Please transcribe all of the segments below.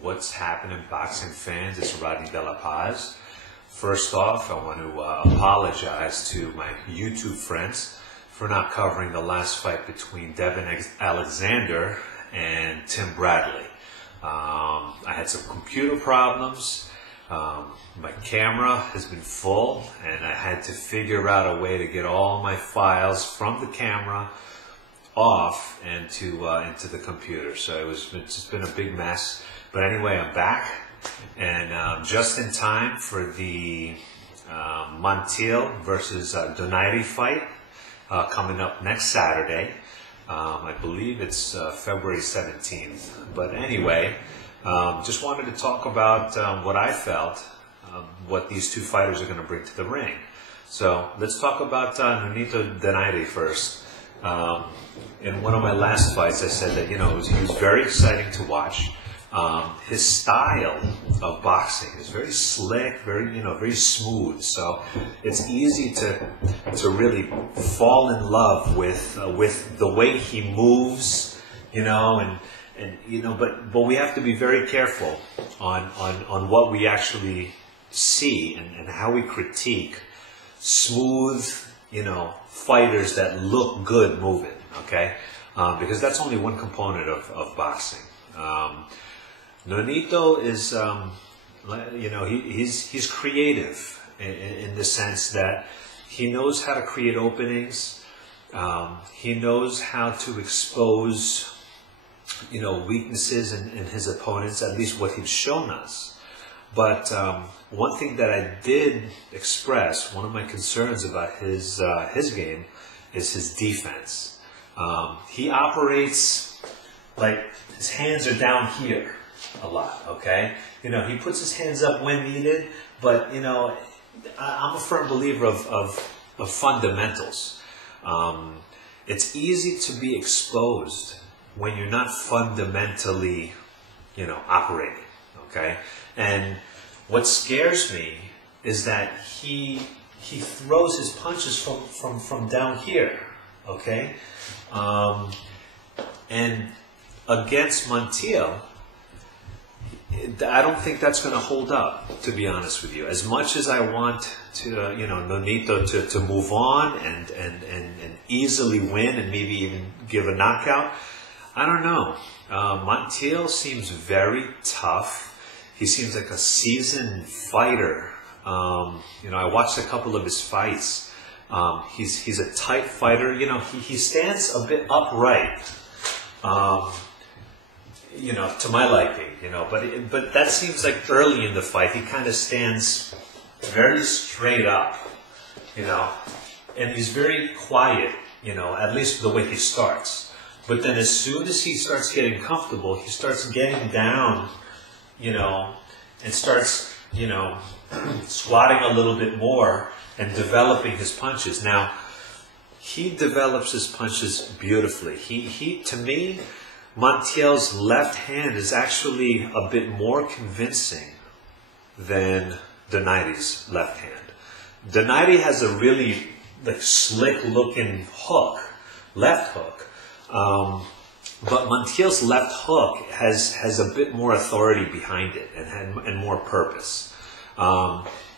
What's happening, boxing fans? It's Rodney De La Paz. First off, I want to apologize to my YouTube friends for not covering the last fight between Devin Alexander and Tim Bradley. I had some computer problems. My camera has been full, and I had to figure out a way to get all my files from the camera off and into the computer. So it's just been a big mess. But anyway, I'm back, and just in time for the Montiel versus Donaire fight coming up next Saturday. I believe it's February 17th. But anyway, just wanted to talk about what I felt, what these two fighters are going to bring to the ring. So let's talk about Nonito Donaire first. In one of my last fights, I said that he was very exciting to watch. His style of boxing is very slick, very smooth. So it's easy to really fall in love with the way he moves, but we have to be very careful on what we actually see and how we critique smooth, fighters that look good moving. Okay, because that's only one component of boxing. Nonito is, he's creative in the sense that he knows how to create openings. He knows how to expose, weaknesses in his opponents, at least what he's shown us. But one thing that I did express, one of my concerns about his game, is his defense. He operates like his hands are down here a lot, okay? He puts his hands up when needed, but, I'm a firm believer of fundamentals. It's easy to be exposed when you're not fundamentally, operating, okay? And what scares me is that he throws his punches from down here, okay? And against Montiel, I don't think that's going to hold up, to be honest with you. As much as I want to, Nonito to move on and easily win and maybe even give a knockout, I don't know. Montiel seems very tough. He seems like a seasoned fighter. I watched a couple of his fights. He's a tight fighter. He stands a bit upright. To my liking, but that seems like early in the fight, he kind of stands very straight up, and he's very quiet, at least the way he starts. But then as soon as he starts getting comfortable, he starts getting down, and starts, squatting a little bit more and developing his punches. Now, he develops his punches beautifully. He to me, Montiel's left hand is actually a bit more convincing than Donaire's left hand. Donaire has a really slick-looking hook, left hook, but Montiel's left hook has a bit more authority behind it and more purpose.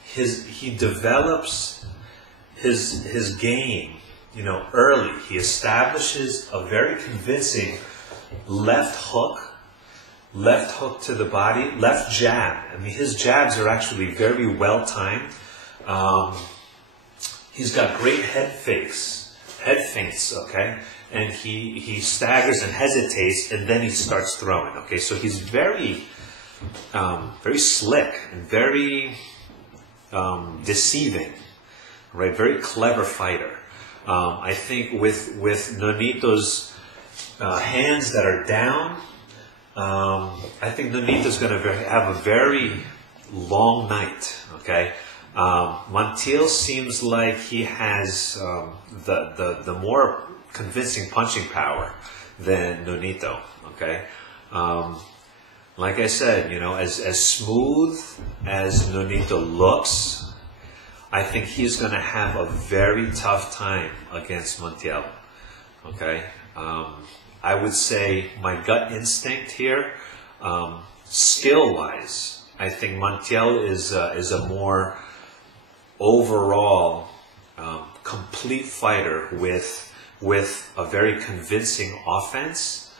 He develops his game, early. He establishes a very convincing left hook to the body, left jab. I mean, his jabs are actually very well timed. He's got great head feints, okay? And he staggers and hesitates, and then he starts throwing, okay? So he's very slick and very deceiving, right? Very clever fighter. I think with Nonito's hands that are down, I think Nonito's going to have a very long night, okay? Montiel seems like he has the more convincing punching power than Nonito, okay? Like I said, as smooth as Nonito looks, I think he's going to have a very tough time against Montiel, okay? I would say my gut instinct here skill-wise, I think Montiel is a more overall complete fighter with a very convincing offense.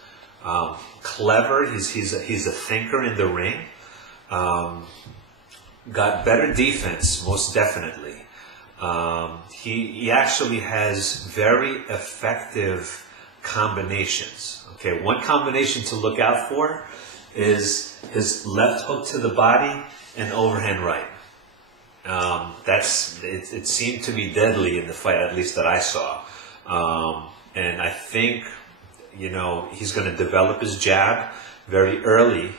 Clever. He's a thinker in the ring. Got better defense, most definitely. He actually has very effective combinations. Okay, one combination to look out for is his left hook to the body and overhand right. It seemed to be deadly in the fight, at least that I saw. And I think, he's going to develop his jab very early.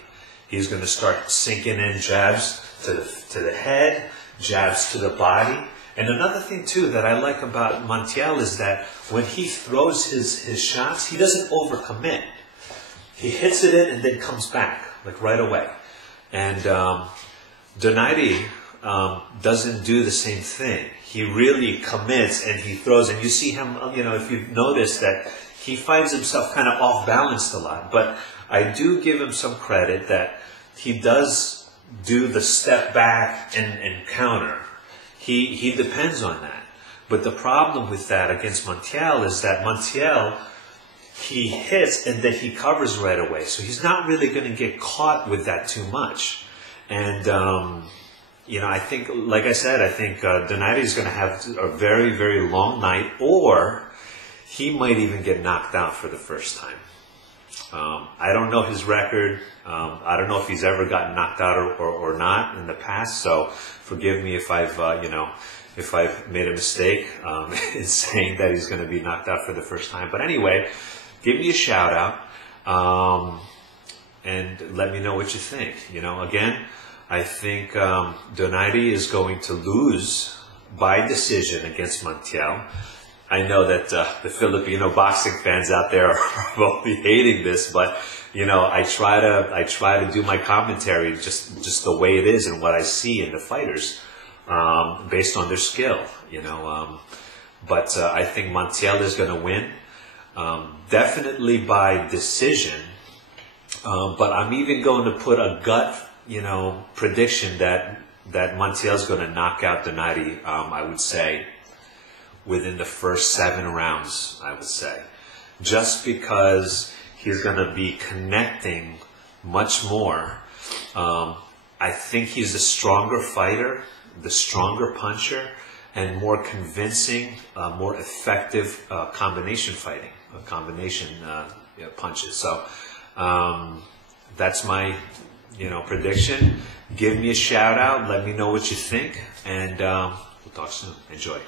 He's going to start sinking in jabs to the head, jabs to the body. And another thing too that I like about Montiel is that when he throws his shots, he doesn't overcommit. He hits it in and then comes back, like right away. And Donaire doesn't do the same thing. He really commits and he throws. And you see him, if you've noticed that he finds himself kind of off balance a lot. But I do give him some credit that he does do the step back and counter. He depends on that. But the problem with that against Montiel is that Montiel, he hits and then he covers right away. So he's not really going to get caught with that too much. And, I think, like I said, I think Donaire is going to have a very, very long night, or he might even get knocked out for the first time. I don't know his record. I don't know if he's ever gotten knocked out or not in the past. So forgive me if I've made a mistake in saying that he's going to be knocked out for the first time. But anyway, give me a shout out and let me know what you think. Again, I think Donaire is going to lose by decision against Montiel. I know that the Filipino boxing fans out there are probably hating this, but I try to do my commentary just the way it is and what I see in the fighters, based on their skill. But I think Montiel is going to win, definitely by decision. But I'm even going to put a gut, prediction that Montiel is going to knock out Donaire. I would say within the first 7 rounds, I would say. Just because he's going to be connecting much more. I think he's the stronger fighter, the stronger puncher, and more convincing, more effective combination fighting, combination punches. So that's my prediction. Give me a shout out. Let me know what you think. And we'll talk soon. Enjoy.